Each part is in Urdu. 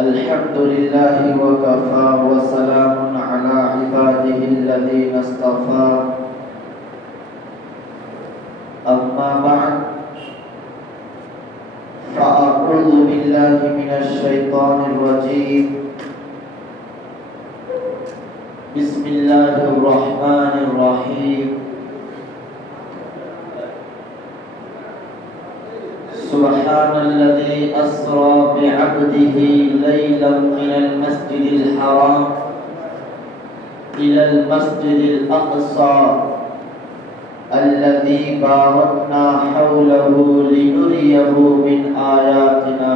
الحمد لله وكفى وسلام على عباده الذين اصطفى أما بعد فأعوذ بالله من الشيطان الرجيم بسم الله الرحمن الرحيم سبحان الذي أسرى بعبده ليلا من المسجد الحرام إلى المسجد الأقصى الذي باركنا حوله لنريه من آياتنا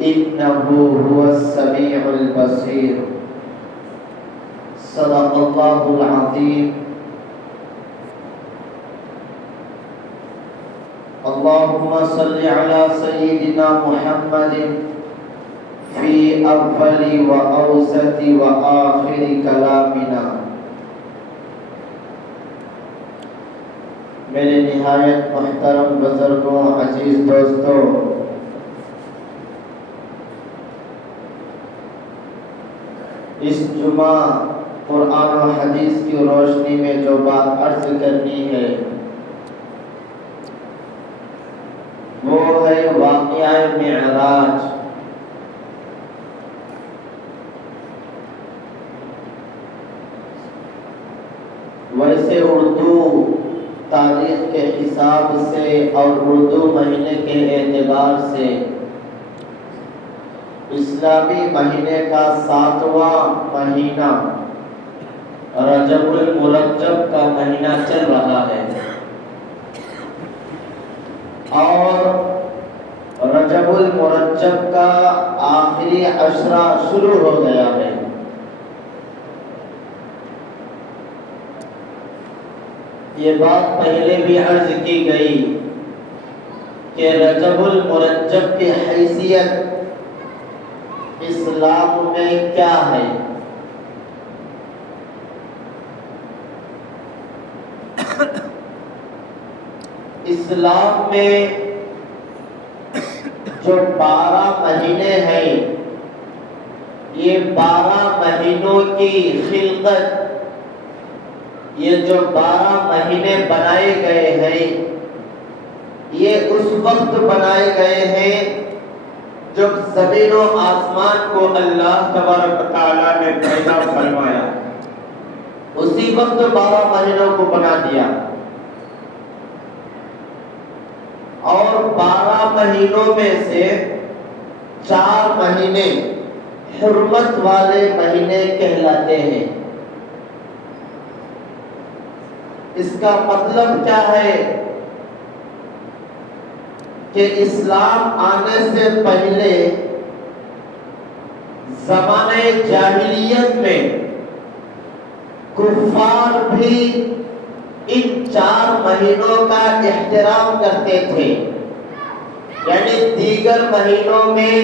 إنه هو السميع البصير صدق الله العظيم اللهم صل على سيدنا محمد في أول وأوسط وآخر كلامنا میرے نہایت محترم بزرگوں، عزیز دوستوں، اس جمعہ قرآن و حدیث کی روشنی میں جو بات عرض کرنی ہے وہ ہے واقعہ معراج۔ ویسے اردو تاریخ کے حساب سے اور اردو مہینے کے اعتبار سے اسلامی مہینے کا 7واں مہینہ رجب المرجب کا مہینہ چل رہا ہے اور رجب المرجب کا آخری عشرہ شروع ہو گیا ہے۔ یہ بات پہلے بھی عرض کی گئی کہ رجب المرجب کی حیثیت اسلام میں کیا ہے۔ اسلام میں جو 12 مہینے ہیں، یہ 12 مہینوں کی خلقت، یہ جو 12 مہینے بنائے گئے ہیں، یہ اس وقت بنائے گئے ہیں جب زمین و آسمان کو اللہ تبارک و تعالیٰ نے پیدا فرمایا، اسی وقت 12 مہینوں کو بنا دیا۔ اور 12 مہینوں میں سے 4 مہینے حرمت والے مہینے کہلاتے ہیں۔ اس کا مطلب کیا ہے کہ اسلام آنے سے پہلے زمانے جاہلیت میں کفار بھی ان 4 مہینوں کا احترام کرتے تھے، یعنی دیگر مہینوں میں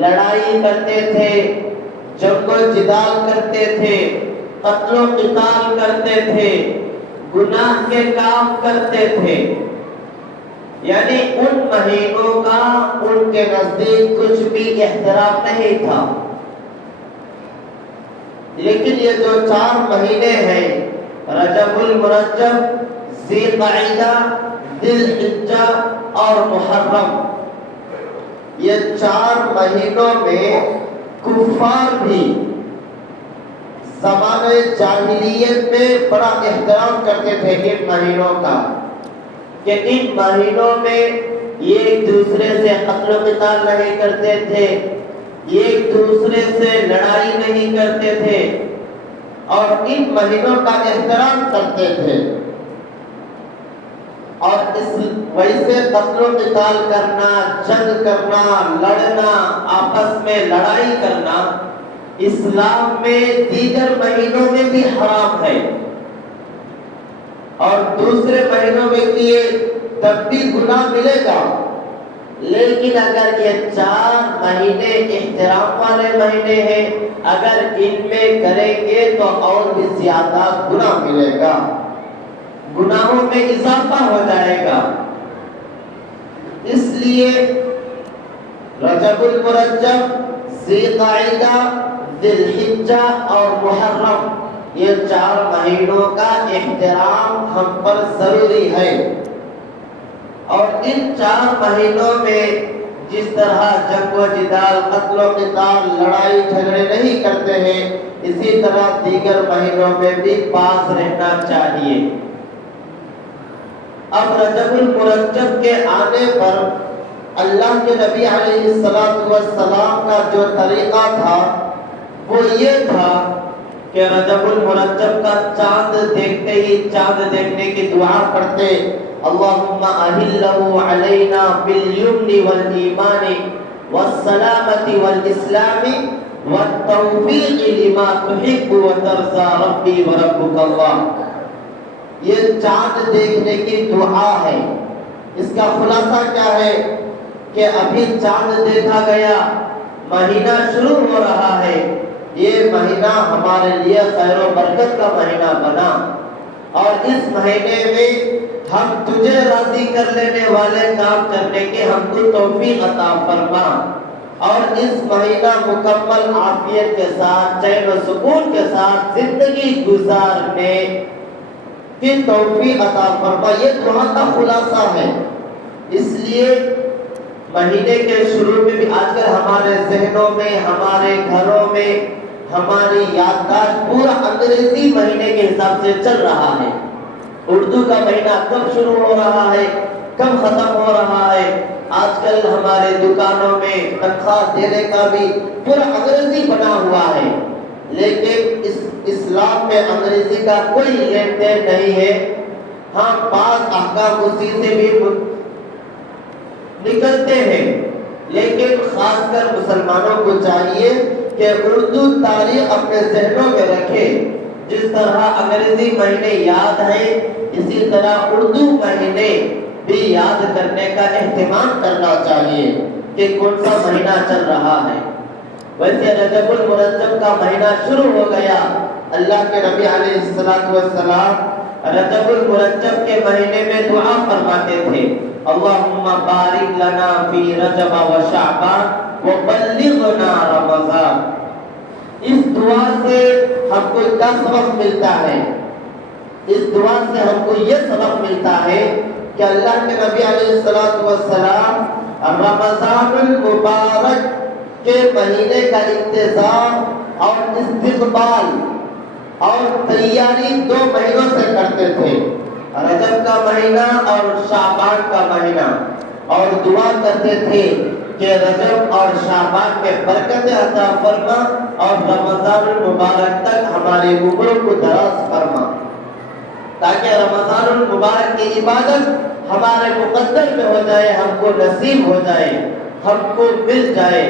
لڑائی کرتے تھے، جنگ و جدال کرتے تھے، قتل و قتال کرتے تھے، گناہ کے کام کرتے تھے، یعنی ان مہینوں کا ان کے نزدیک کچھ بھی احترام نہیں تھا۔ لیکن یہ جو 4 مہینے ہیں، رجب المرجب، ذی قعدہ، ذی الحجہ اور محرم، یہ 4 مہینوں میں کفار بھی زمانے جاہلیت میں بڑا احترام کرتے تھے ان مہینوں کا، کہ ان مہینوں میں یہ ایک دوسرے سے قتل و قتال نہیں کرتے تھے، یہ ایک دوسرے سے لڑائی نہیں کرتے تھے اور ان مہینوں کا احترام کرتے تھے۔ اور اس ویسے قتل و قتال کرنا، جنگ کرنا، لڑنا، آپس میں لڑائی کرنا اسلام میں دیگر مہینوں میں بھی حرام ہے، اور دوسرے مہینوں میں کیے تب بھی گناہ ملے گا، لیکن اگر یہ 4 مہینے احترام والے مہینے ہیں، اگر ان میں کریں گے تو اور بھی زیادہ گناہ ملے گا، گناہوں میں اضافہ ہو جائے گا۔ اس لیے رجب المرجب، ذی قعدہ، ذی الحجہ اور محرم، یہ 4 مہینوں کا احترام ہم پر ضروری ہے۔ اور ان 4 مہینوں میں جس طرح جنگ و جدال، قتل و قتال، لڑائی جھگڑے نہیں کرتے ہیں، اسی طرح دیگر مہینوں میں بھی پاس رہنا چاہیے۔ اب رجب المرجب کے آنے پر اللہ کے نبی علیہ السلام کا جو طریقہ تھا وہ یہ تھا کہ رجب المرجب کا چاند دیکھتے ہی، چاند دیکھنے کی دعا پڑھتے، اللہم اہلہ علینا بالیمن والایمان والسلامۃ والاسلام والتوفیق لما تحب وترضى ربی وربک اللہ۔ یہ چاند دیکھنے کی دعا ہے۔ اس کا خلاصہ کیا ہے کہ ابھی چاند دیکھا گیا، مہینہ شروع ہو رہا ہے، یہ مہینہ ہمارے لیے خیر و برکت کا مہینہ بنا، اور اس مہینے میں ہم تجھے راضی کر لینے والے کام کرنے کے ہم کو توفیق عطا فرما، اور اس مہینہ مکمل عافیت کے ساتھ، چین و سکون کے ساتھ زندگی گزارنے کی توفیق عطا فرما۔ یہ دعا کا خلاصہ ہے۔ اس لیے مہینے کے شروع میں بھی آج کل ہمارے ذہنوں میں، ہمارے گھروں میں ہماری یادداشت پورا انگریزی مہینے کے حساب سے چل رہا ہے۔ اردو کا مہینہ کب شروع ہو رہا ہے، کب ختم ہو رہا ہے، آج کل ہمارے دکانوں میں تنخواہ دینے کا بھی پورا انگریزی بنا ہوا ہے، لیکن اسلام میں انگریزی کا کوئی لین دین نہیں ہے۔ ہاں، بعض احکام اسی سے بھی نکلتے ہیں، لیکن خاص کر مسلمانوں کو چاہیے کہ اردو تاریخ اپنے ذہنوں میں رکھے۔ جس طرح انگریزی مہینے یاد ہیں، اسی طرح اردو مہینے بھی یاد کرنے کا اہتمام کرنا چاہیے کہ کون سا مہینہ چل رہا ہے۔ ویسے رجب المرجب کا مہینہ شروع ہو گیا۔ اللہ کے نبی علیہ السلام رجب المرجب کے مہینے میں دعا فرماتے تھے، اللہم بارک لنا فی رجب و شعبان وبلغنا رمضان۔ اس دعا سے ہم کو کیا سبق ملتا ہے؟ اس دعا سے ہم کو یہ سبق ملتا ہے کہ اللہ کے نبی علیہ السلام رمضان المبارک کے مہینے کا انتظام اور استقبال اور تیاری 2 مہینوں سے کرتے تھے، رجب کا مہینہ اور شعبان کا مہینہ، اور دعا کرتے تھے کہ رجب اور شعبان میں برکت عطا فرما اور رمضان المبارک تک ہماری عمروں کو دراز فرما، تاکہ رمضان المبارک کی عبادت ہمارے مقدر میں ہو جائے، ہم کو نصیب ہو جائے، ہم کو مل جائے۔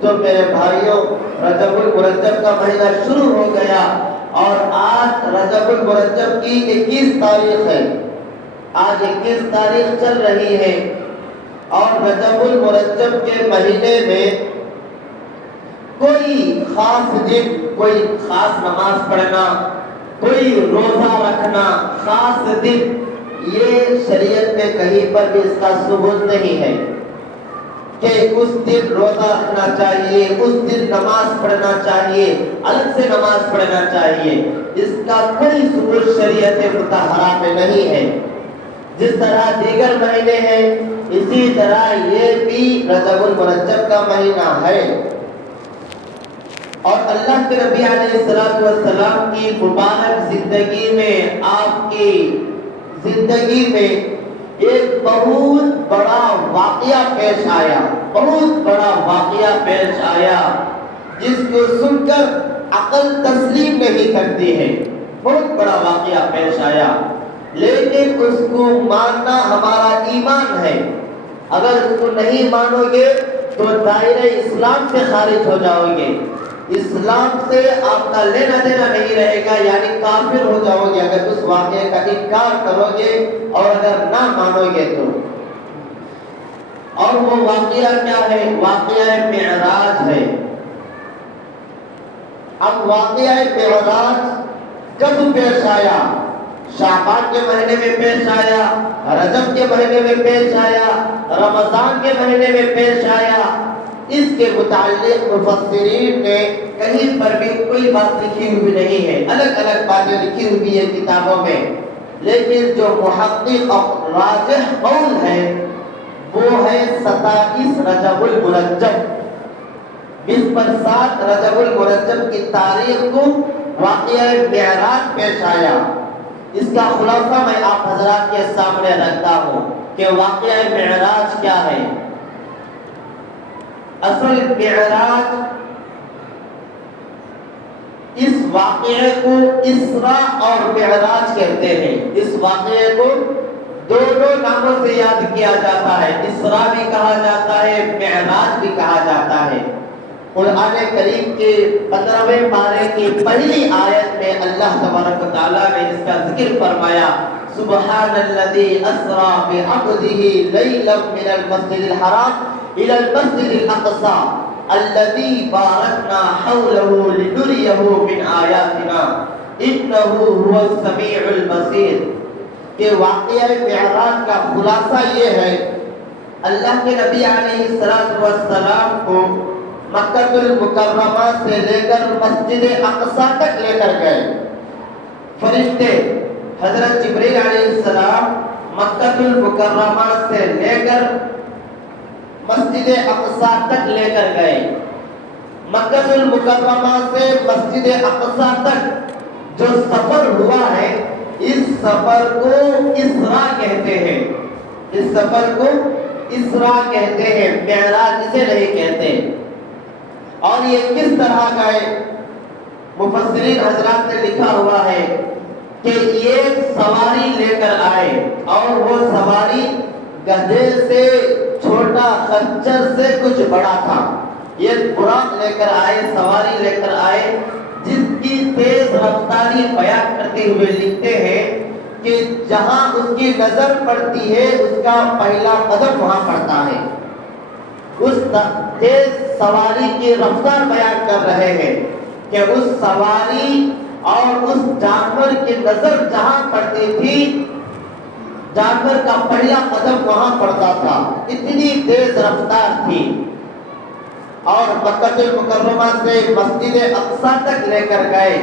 تو میرے بھائیوں، رجب المرجب کا مہینہ شروع ہو گیا، اور آج رجب المرجب کی 21 تاریخ ہے، آج 21 تاریخ چل رہی ہے، اور رجب المرجب کے مہینے میں کوئی خاص دن، کوئی خاص نماز پڑھنا، کوئی روزہ رکھنا، خاص دن، یہ شریعت میں کہیں پر بھی اس کا ثبوت نہیں ہے کہ اس دن روزہ رکھنا چاہیے، اس دن نماز پڑھنا چاہیے، الگ سے نماز پڑھنا چاہیے۔ اس کا کوئی ثبوت شریعت مطہرہ میں نہیں ہے۔ جس طرح دیگر مہینے ہیں، اسی طرح یہ بھی رجب المرجب کا مہینہ ہے، اور اللہ کے نبی علیہ السلام کی مبارک زندگی میں، آپ کی زندگی میں ایک بہت بڑا واقعہ پیش آیا، بہت بڑا واقعہ پیش آیا، جس کو سن کر عقل تسلیم نہیں کرتی ہے۔ بہت بڑا واقعہ پیش آیا، لیکن اس کو ماننا ہمارا ایمان ہے۔ اگر اس کو نہیں مانو گے تو دائرہ اسلام سے خارج ہو جاؤ گے، اسلام سے آپ کا لینا دینا نہیں رہے گا، یعنی کافر ہو جاؤ گے اگر اس واقعے کا انکار کرو گے اور اگر نہ مانو گے تو۔ اور وہ واقعہ کیا ہے؟ واقعہ معراج ہے۔ اب واقعہ معراج کب پیش آیا؟ شعبان کے مہینے میں پیش آیا، رجب کے مہینے میں پیش آیا، رمضان کے مہینے میں پیش آیا، اس کے متعلق مفسرین نے کہیں پر بھی کوئی بات لکھی ہوئی نہیں ہے، الگ الگ باتیں لکھی ہوئی ہیں کتابوں میں، لیکن جو محقق اور راجح قول ہے وہ ہے 27 رجب المرجب، جس پر 7 رجب المرجب کی تاریخ کو واقعہ معراج پیش آیا۔ اس کا خلاصہ میں آپ حضرات کے سامنے رکھتا ہوں کہ واقعہ معراج کیا ہے۔ اصل معراج، اس واقعے کو اسراء اور معراج کہتے ہیں۔ اس واقعے کو دونوں ناموں سے یاد کیا جاتا ہے، اسراء بھی کہا جاتا ہے، معراج بھی کہا جاتا ہے۔ قرآن کریم کے 15ویں پارے کی پہلی آیت میں اللہ تبارک و تعالیٰ نے اس کا ذکر فرمایا، سبحان الذی اسریٰ بعبدہ لیلا من المسجد الحرام الى المسجد الاقصى الذی بارکنا حولہ لنریہ من آیاتنا انہ هو السمیع البصیر۔ کہ واقعہ معراج کا خلاصہ یہ ہے، اللہ کے نبی علیہ السلام کو مکہ المکرمہ سے لے کر مسجد اقصی تک لے کر گئے۔ فرشتے حضرت جبریل علیہ السلام مکہ المکرمہ سے لے کر مسجد اقصی تک لے کر گئے۔ مکہ المکرمہ سے مسجد اقصی تک جو سفر ہوا ہے، اس سفر کو اسراء کہتے ہیں۔ اس سفر کو اسراء کہتے ہیں، معراج اسے نہیں کہتے۔ اور یہ کس طرح کا ہے؟ مفسرین حضرات نے لکھا ہوا ہے کہ یہ سواری لے کر آئے، اور وہ سواری گدھے سے چھوٹا، خنجر سے کچھ بڑا تھا۔ یہ براق لے کر آئے، سواری لے کر آئے، جس کی تیز رفتاری بیان کرتے ہوئے لکھتے ہیں کہ جہاں اس کی نظر پڑتی ہے اس کا پہلا قدم وہاں پڑتا ہے۔ اس تیز سواری کی رفتار بیان کر رہے ہیں کہ اس سواری اور اس جانور کی نظر جہاں پڑتی تھی، جانور کا پہلا قدم وہاں پڑتا تھا، اتنی تیز رفتار تھی۔ اور مکہ المکرمہ سے مسجد اقصی تک لے کر گئے۔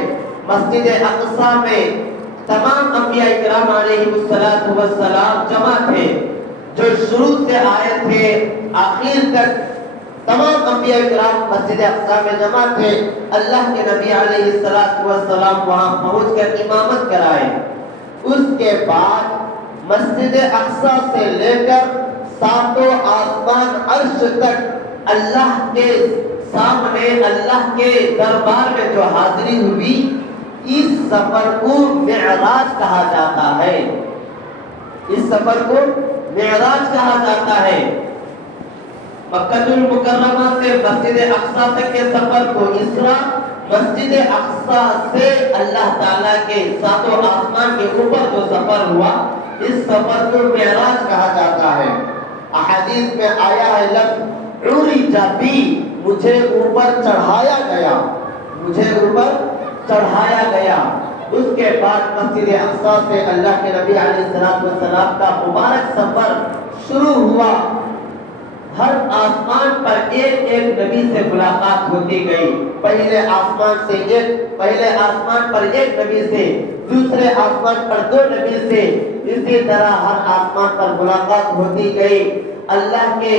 مسجد اقصی میں تمام انبیاء اکرام علیہ السلام جمع تھے، جو شروع سے آئے تھے آخر تک تمام انبیاء اکرام مسجد اقصی میں جمع تھے۔ اللہ کے نبی علیہ السلام وہاں پہنچ کر امامت کرائے۔ اس کے بعد مسجد اقصی سے لے کر ساتوں آسمان عرش تک اللہ کے سامنے، اللہ کے دربار میں جو حاضری ہوئی، اس سفر کو معراج کہا جاتا ہے۔ اس سفر کو معراج کہا جاتا ہے۔ مکہ المکرمہ سے مسجد اقصی تک کے سفر کو اسراء، مسجد اقصی سے اللہ تعالیٰ کے ساتوں آسمان کے اوپر جو سفر ہوا، اس سفر کو معراج کہا جاتا ہے۔ احادیث میں آیا ہے لفظ عُرِجَ بِی، مجھے اوپر چڑھایا گیا، مجھے اوپر چڑھایا گیا۔ اس کے بعد مسجد اقصی سے اللہ کے نبی علیہ السلام کا مبارک سفر شروع ہوا۔ ہر آسمان پر ایک ایک نبی سے ملاقات ہوتی گئی۔ پہلے آسمان پر ایک نبی سے، دوسرے آسمان پر 2 نبی سے، اسی طرح ہر آسمان پر ملاقات ہوتی گئی۔ اللہ کے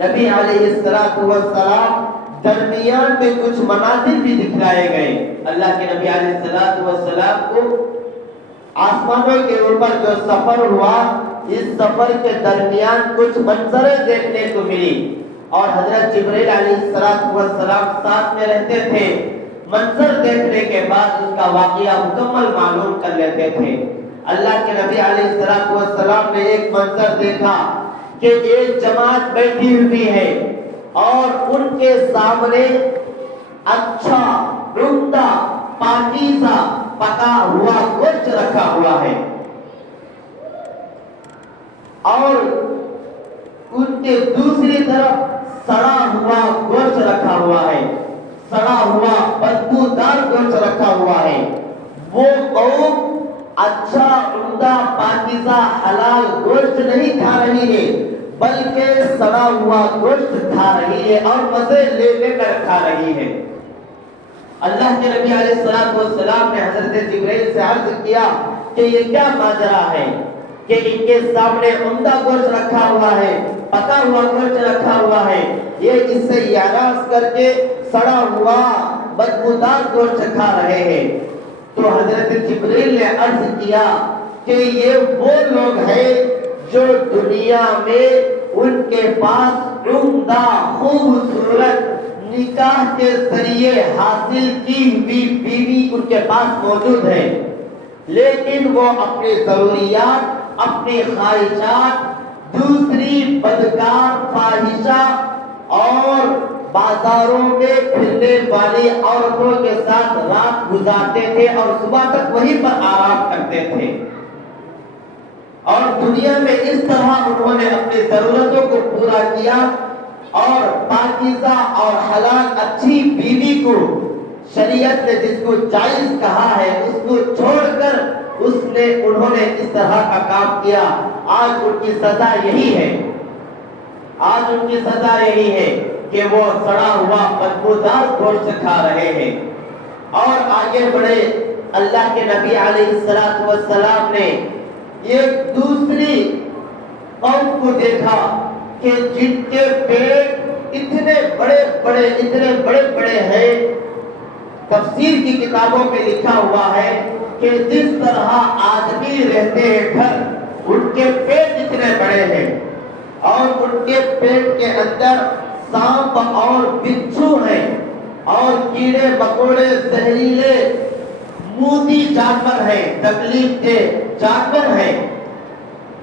نبی علیہ السلام درمیان میں کچھ مناظر بھی دکھلائے گئے۔ اللہ کے نبی علیہ السلام کو آسمانوں کے اوپر جو سفر ہوا، اس سفر کے درمیان کچھ منظریں دیکھنے کو ملی، اور حضرت جبریل علیہ السلام ساتھ میں رہتے تھے۔ منظر دیکھنے کے بعد اس کا واقعہ مکمل معلوم کر لیتے تھے۔ اللہ کے نبی علیہ السلام نے ایک منظر دیکھا کہ ایک جماعت بیٹھی ہوئی ہے، اور ان کے سامنے اچھا، عمدہ، پاکیزہ، پکا ہوا گوشت رکھا ہوا ہے، اور ان کے دوسری طرف سڑا ہوا گوشت رکھا ہوا ہے، سڑا ہوا بدبودار گوشت رکھا ہوا ہے۔ وہ قوم اچھا، عمدہ، پاکیزہ، حلال گوشت نہیں کھا رہی ہے، بلکہ سڑا ہوا گوشت کھا رہی ہے اور مزے لے لے کر کھا رہی ہے۔ اللہ کے نبی علیہ السلام نے حضرت جبرائیل سے عرض کیا کہ یہ کیا ماجرا ہے کہ ان کے سامنے عمدہ گوشت رکھا ہوا ہے، پکا ہوا گوشت رکھا ہوا ہے، یہ اس سے اعراض کر کے سڑا ہوا بدبودار گوشت کھا رہے ہیں۔ تو حضرت جبرائیل نے عرض کیا کہ یہ وہ لوگ ہیں جو دنیا میں ان کے پاس عمدہ خوبصورت نکاح کے ذریعے حاصل کی ہوئی بیوی ان کے پاس موجود ہے، لیکن وہ اپنی ضروریات، اپنی خواہشات دوسری بدکار فاحشہ اور بازاروں میں پھرنے والی عورتوں کے ساتھ رات گزارتے تھے اور صبح تک وہیں پر آرام کرتے تھے، اور دنیا میں اس طرح انہوں نے اپنی ضرورتوں کو پورا کیا اور پاکیزہ اور حلال اچھی بیوی کو شریعت نے جس کو جائز کہا ہے اس کو چھوڑ کر انہوں نے اس طرح کا کام کیا۔ آج ان کی سزا یہی ہے، آج ان کی سزا یہی ہے کہ وہ سڑا ہوا بدبودار گوشت کھا رہے ہیں۔ اور آگے بڑھے، اللہ کے نبی علیہ السلام نے ایک دوسری قوم کو دیکھا کہ جن کے پیٹ اتنے بڑے بڑے ہیں، تفسیر کی کتابوں میں لکھا ہوا ہے کہ جس طرح آدمی رہتے ہیں گھر، ان کے پیٹ اتنے بڑے ہیں، اور ان کے پیٹ کے اندر سانپ اور بچھو ہیں اور کیڑے مکوڑے زہریلے موتی جانور ہیں، تکلیف دہ جانور ہیں۔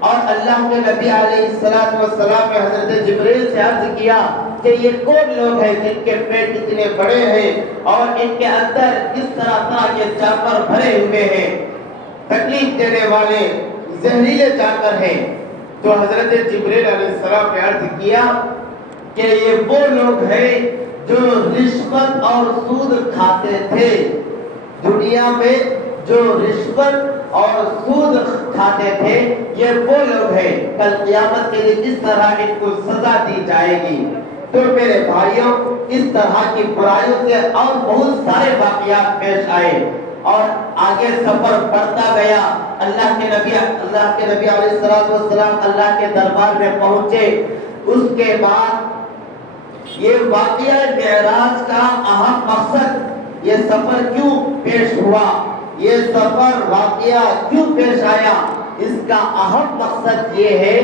اور اللہ کے نبی علیہ السلام نے حضرت جبرائیل سے عرض کیا کہ یہ کون لوگ ہیں جن کے پیٹ اتنے بڑے ہیں اور ان کے اندر اس طرح کے جانور بھرے ہوئے ہیں، تکلیف دینے والے زہریلے جانور ہیں۔ تو حضرت جبرائیل علیہ السلام نے عرض کیا کہ یہ وہ لوگ ہیں جو رشوت اور سود کھاتے تھے، دنیا میں جو رشوت اور سود کھاتے تھے، یہ وہ لوگ ہیں، کل قیامت کے دن اس طرح ان کو سزا دی جائے گی۔ تو میرے بھائیوں، اس طرح کی برائیوں سے اور بہت سارے واقعات پیش آئے اور آگے سفر بڑھتا گیا۔ اللہ کے نبی علیہ السلام اللہ کے دربار میں پہنچے۔ اس کے بعد یہ واقعہ معراج کا اہم مقصد، یہ سفر کیوں پیش ہوا، یہ سفر واقعہ کیوں پیش آیا، اس کا اہم مقصد یہ ہے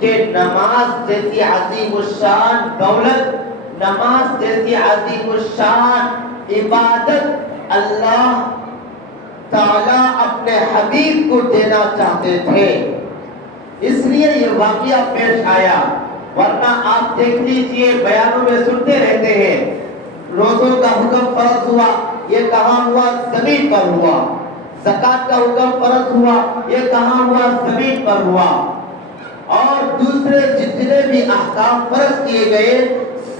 کہ نماز جیسی عظیم الشان دولت، نماز جیسی عظیم الشان عبادت اللہ تعالیٰ اپنے حبیب کو دینا چاہتے تھے، اس لیے یہ واقعہ پیش آیا۔ ورنہ آپ دیکھ لیجئے، بیانوں میں سنتے رہتے ہیں، روزوں کا حکم فرض ہوا، یہ کہاں ہوا؟ زمین پر ہوا۔ زکوٰۃ کا حکم فرض ہوا، یہ کہاں ہوا؟ زمین پر ہوا۔ اور دوسرے جتنے بھی احکام فرض کیے گئے،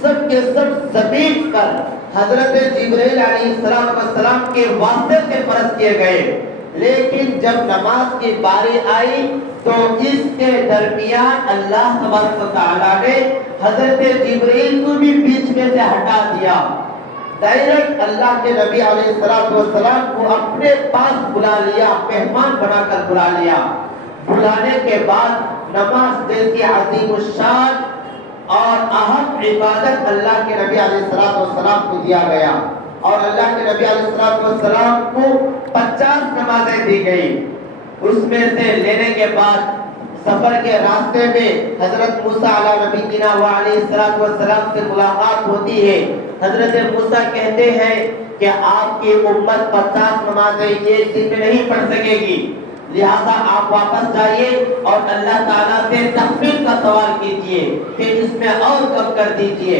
سب کے سب زمین پر حضرت جبرائیل علیہ السلام کے واسطے سے فرض کیے گئے۔ لیکن جب نماز کی باری آئی تو اس کے درمیان اللہ تبارک و تعالیٰ نے حضرت جبرائیل کو بھی بیچ میں سے ہٹا دیا، ڈائریکٹ اللہ کے نبی علیہ السلام کو اپنے پاس بلا لیا، مہمان بنا کر بلا لیا۔ بلانے کے بعد نماز جیسی عظیم الشان اور اہم عبادت اللہ کے نبی علیہ السلام کو دیا گیا، اور اللہ کے نبی علیہ السلام کو 50 نمازیں دی گئی۔ اس میں سے لینے کے بعد سفر کے راستے میں حضرت موسیٰ علیہ نبینا وعلیہ السلام سے ملاقات ہوتی ہے۔ حضرت موسیٰ کہتے ہیں کہ آپ کی امت 50 نمازیں ایک دن میں نہیں پڑھ سکے گی، لہذا آپ واپس جائیے اور اللہ تعالیٰ سے تخفیف کا سوال کیجئے کہ اس میں اور کم کر دیجئے۔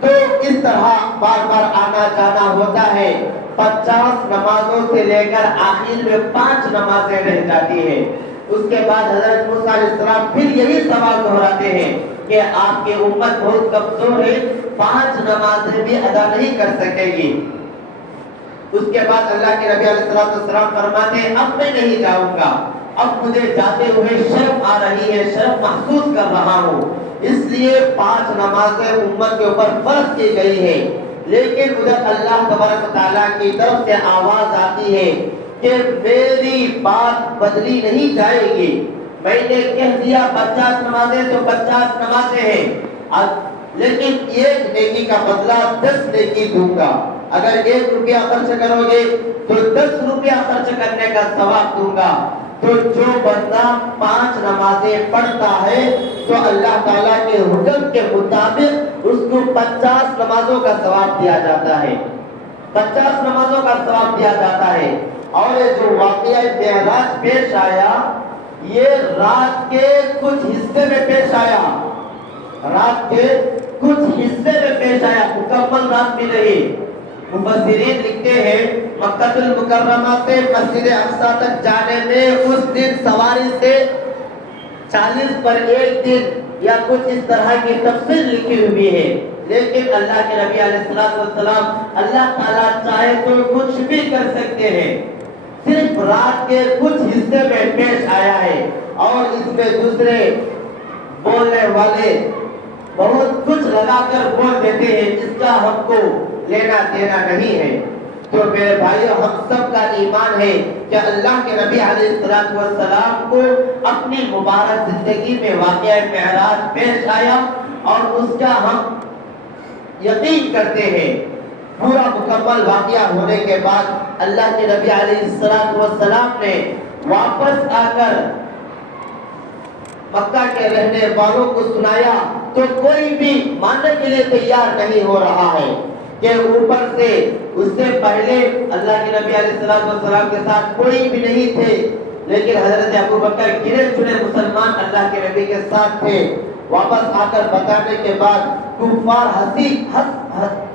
تو اس طرح بار بار آنا جانا ہوتا ہے۔ 50 نمازوں سے لے کر آخر میں 5 نمازیں رہ جاتی ہیں۔ اس کے بعد حضرت موسیٰ علیہ السلام پھر یہی سوال دہراتے ہیں کہ آپ کی امت بہت کمزور ہے، 5 نمازیں بھی ادا نہیں کر سکے گی۔ اس کے بعد اللہ کے نبی علیہ السلام فرماتے ہیں اب میں نہیں جاؤں گا، اب مجھے جاتے ہوئے شرم آ رہی ہے، شرم محسوس کر رہا ہوں، اس لیے 5 نمازیں امت کے اوپر فرض کی گئی ہے۔ لیکن ادھر اللہ تبارک و تعالیٰ کی طرف سے آواز آتی ہے کہ میری بات بدلی نہیں جائے گی، میں نے کہہ دیا 50 نمازیں تو 50 نمازیں ہیں، لیکن ایک نیکی کا بدلہ 10 نیکی دوں گا۔ اگر 1 روپیہ خرچ کرو گے تو 10 روپیہ خرچ کرنے کا ثواب دوں گا۔ تو جو بندہ 5 نمازیں پڑھتا ہے تو اللہ تعالیٰ کے حکم کے مطابق اس کو 50 نمازوں کا ثواب دیا جاتا ہے، 50 نمازوں کا ثواب دیا جاتا ہے۔ اور یہ جو واقعہ معراج پیش آیا، یہ رات کے کچھ حصے میں پیش آیا، رات کے کچھ حصے میں پیش آیا، مکمل رات بھی نہیں۔ مفسرین لکھتے ہیں مکہ المکرمہ سے مسجد اقصی تک جانے میں اس دن سواری سے 40 پر 1 دن یا کچھ اس طرح کی تفصیل لکھی ہوئی ہے، لیکن اللہ کے نبی علیہ السلام اللہ تعالیٰ چاہے تو کچھ بھی کر سکتے ہیں، صرف رات کے کچھ حصے میں پیش آیا ہے، اور اس میں دوسرے بولنے والے بہت کچھ لگا کر بول دیتے ہیں، جس کا ہم کو لینا دینا نہیں ہے۔ تو میرے بھائیو، ہم سب کا ایمان ہے کہ اللہ کے نبی علیہ السلام کو اپنی مبارک زندگی میں واقعہ معراج پیش آیا، اور اس کا ہم یقین کرتے ہیں۔ پورا مکمل واقعہ ہونے کے بعد اللہ کے نبی علیہ السلام نے واپس آ کر مکہ کے رہنے والوں کو سنایا، تو کوئی بھی ماننے کے لیے تیار نہیں ہو رہا ہے کہ اوپر سے اس سے پہلے اللہ کے نبی علیہ السلام کے ساتھ کوئی بھی نہیں تھے، لیکن حضرت ابوبکر گنے چنے مسلمان اللہ کے نبی کے ساتھ تھے۔ واپس آ کر بتانے کے بعد کفار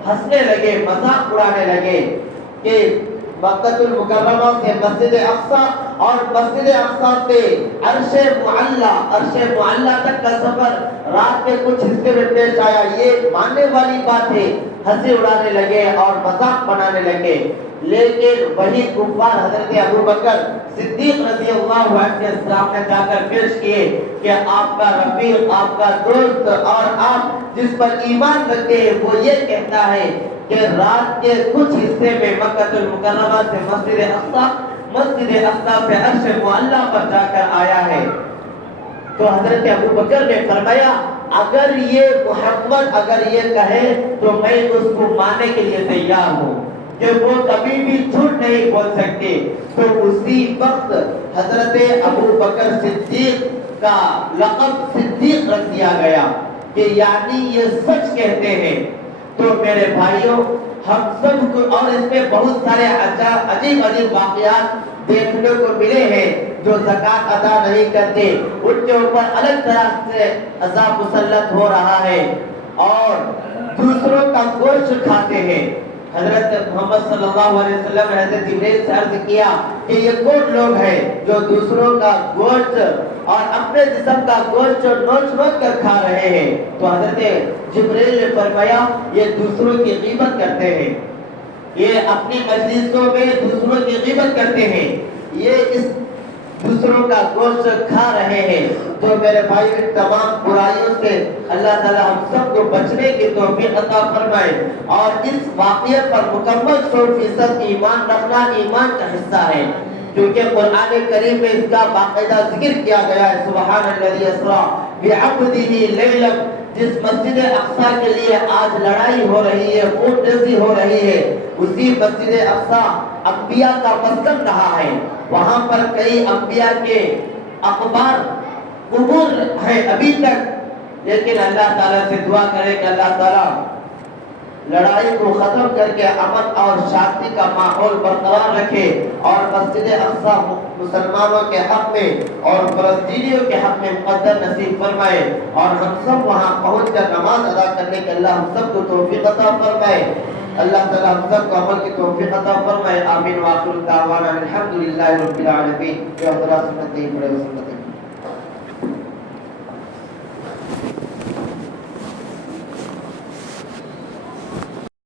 ہنسنے لگے، مذاق اڑانے لگے کہ مکہ المکرمہ سے مسجد اقصی اور مسجد اقصی سے عرش معلی تک کا سفر رات کے کچھ حصے میں پیش آیا، یہ ماننے والی بات ہے۔ ہنسی اڑانے لگے اور مذاق بنانے لگے، لیکن وہی کفار حضرت ابوبکر صدیق رضی اللہ عنہ کے سامنے جا کر پیش کیے کہ آپ کا رفیق، آپ کا دوست اور آپ جس پر ایمان رکھتے ہیں وہ یہ کہتا ہے کہ رات کے کچھ حصے میں مکہ المکرمہ سے مسجد اقصی سے عرش معلی پر جا کر آیا ہے۔ تو حضرت ابوبکر نے فرمایا اگر یہ محمد اگر یہ کہے تو میں اس کو ماننے کے لیے تیار ہوں، کہ وہ کبھی بھی جھوٹ نہیں بول سکتے۔ تو اسی وقت حضرت ابوبکر صدیق کا لقب صدیق رکھ دیا گیا کہ یعنی یہ سچ کہتے ہیں۔ تو میرے بھائیوں، ہم سب کو اور اس میں بہت سارے عجیب واقعات دیکھنے کو ملے ہیں۔ جو زکوٰۃ ادا نہیں کرتے ان کے اوپر الگ طرح سے عذاب مسلط ہو رہا ہے، اور دوسروں کا گوشت کھاتے ہیں۔ حضرت محمد صلی اللہ علیہ وسلم نے حضرت جبریل سے عرض کیا کہ یہ کون لوگ ہیں جو دوسروں کا گوشت اور اپنے جسم کا گوشت نوچ نوچ کر کھا رہے ہیں؟ تو حضرت جبریل نے فرمایا یہ دوسروں کی غیبت کرتے ہیں، یہ اپنی مجلسوں میں دوسروں کی غیبت کرتے ہیں، یہ اس دوسروں کا گوشت کھا رہے ہیں۔ تو میرے بھائی ان تمام برائیوں سے اللہ تعالی ہم سب کو بچنے کی توفیق عطا فرمائے، اور اس واقعے پر مکمل 100% ایمان رکھنا ایمان کا حصہ ہے، کیونکہ قرآن کریم میں اس کا باقاعدہ ذکر کیا گیا ہے۔ سبحان الذی اسریٰ بعبدہ لیلا، جس مسجد اقصی کے لیے آج لڑائی ہو رہی ہے، خون ریزی ہو رہی ہے، اسی مسجد اقصی انبیاء کا مسکن رہا ہے۔ وہاں پر کئی انبیاء کے اقبار قبور ہیں ابھی تک، لیکن اللہ تعالیٰ سے دعا کرے کہ اللہ تعالیٰ لڑائی کو ختم کر کے امن اور شانتی کا ماحول برقرار رکھے، اور مسجد اقصی مسلمانوں کے حق میں اور فلسطینیوں کے حق میں مقدر نصیب فرمائے، اور ہم سب وہاں پہنچ کر نماز ادا کرنے کے اللہ ہم سب کو توفیق عطا فرمائے۔ اللہ تعالیٰ ہم سب کو عمل کی توفیق عطا فرمائے۔ آمین۔ وآخر دعوانا الحمدللہ رب العالمین۔